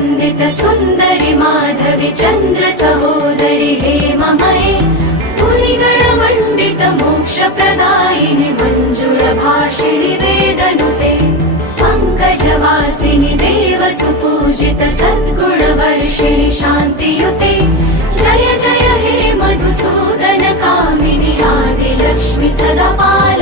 वन्दित सुन्दरि माधवि चन्द्र सहोदरि हेममये मुनिगणमण्डित मोक्षप्रदायिनि मञ्जुळभाषिणि वेदनुते पङ्कजवासिनि देव सुपूजित सद्गुणवर्षिणि शान्तियुते जय जय हे मधुसूदन कामिनि आदिलक्ष्मि सदा पाल